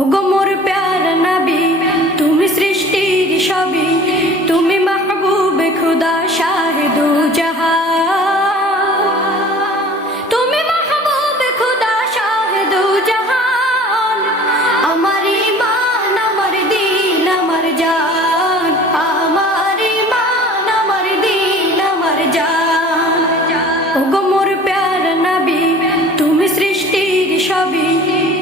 ওগো মোর প্যারা নবী, তুমি সৃষ্টির সবই, তুমি মাহবুবে খুদা শাহে দু জাহান, তুমি মাহবুবে খুদা শাহে দু জাহান। আমার ঈমান, আমার দিন, আমার জান, আমার ঈমান, আমার দিন, আমার জান। ওগো মোর প্যারা নবী, তুমি সৃষ্টির সবই,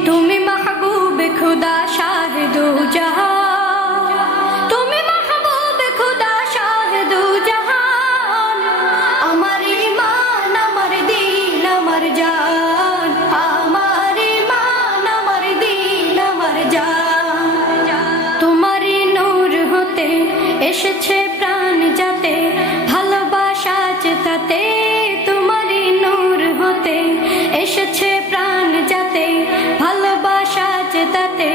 তুমি মাহবুবে খুদা শাহে দু জাহান, তুমি মাহবুবে খুদা শাহে দু জাহান। আমার ঈমান, আমার দিন, আমার জান, আমার ঈমান, আমার দিন, আমার জান। তোমারই নূর হতে এসেছে প্রাণ যাতে, ভালোবাসা চেতাতে। তোমারই নূর হতে এসেছে প্রাণ যাতে, ভালোবাসা চেতাতে।